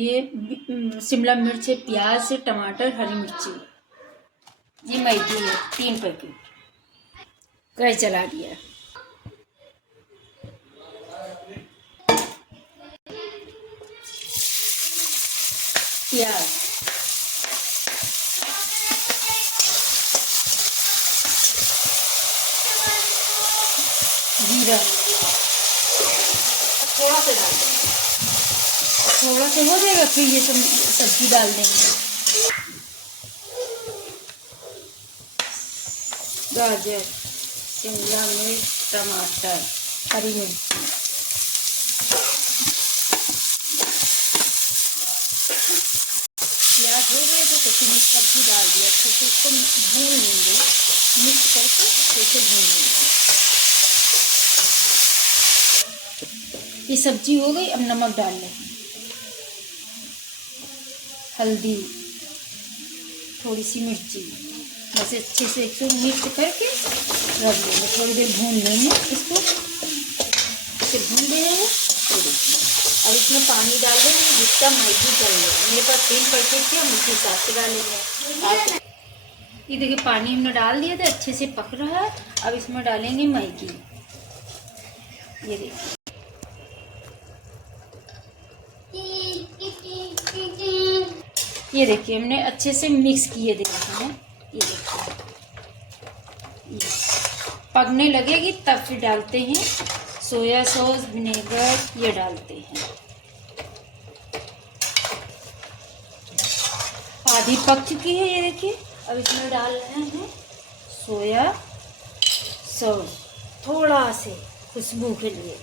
ये शिमला मिर्च है, प्याज, टमाटर, हरी मिर्ची। ये मैगी है 3 पैकेट। गैस जला दिया। प्याज, जीरा थोड़ा सा डाल देंगे। थोड़ा सा हो जाएगा फिर ये सब सब्जी डाल देंगे। गाजर, शिमला मिर्च, टमाटर, हरी मिर्ची। प्याज हो गए तो फिर सब्जी डाल दिया। अच्छे से इसको भून लेंगे, मिक्स करके अच्छे से भून लेंगे। ये सब्जी हो गई। अब नमक डाल लेंगे, हल्दी, थोड़ी सी मिर्ची। बस अच्छे से इसको मिक्स करके रख देंगे। थोड़ी देर भून लेंगे इसको। इसे भून देंगे। अब इसमें पानी डाल देंगे जितना मैगी डाल लेंगे। मेरे पास 3 पैकेट थे, हम उसी हिसाब से डालेंगे। ये देखिए पानी हमने डाल दिया था, अच्छे से पक रहा है। अब इसमें डालेंगे मैगी। ये देखिए, ये देखिए हमने अच्छे से मिक्स किए। देखिए ये देखिए पकने लगेगी तब फिर डालते हैं सोया सॉस, विनेगर, ये डालते हैं। आधी पक चुकी है ये देखिए। अब इसमें डाल रहे हैं सोया सॉस, थोड़ा से खुशबू के लिए।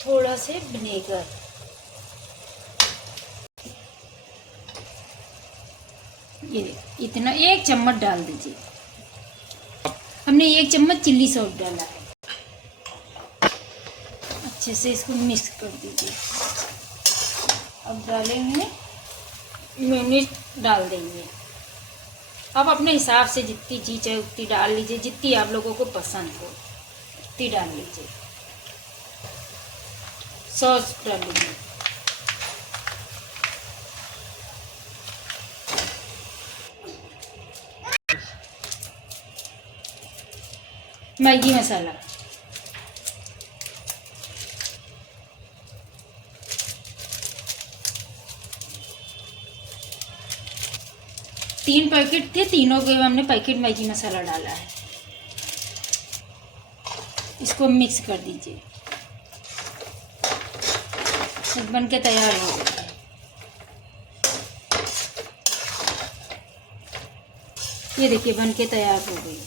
थोड़ा से विनेगर। ये इतना 1 चम्मच डाल दीजिए। हमने 1 चम्मच चिल्ली सॉस डाला है। अच्छे से इसको मिक्स कर दीजिए। अब डालेंगे मेयोनीज, डाल देंगे। अब अपने हिसाब से जितनी चीज़ है उतनी डाल लीजिए, जितनी आप लोगों को पसंद हो उतनी डाल लीजिए। सॉस डाल लीजिए। मैगी मसाला, तीन पैकेट थे, तीनों के हमने पैकेट मैगी मसाला डाला है। इसको मिक्स कर दीजिए। सब बन के तैयार हो गया है। ये देखिए बन के तैयार हो गई।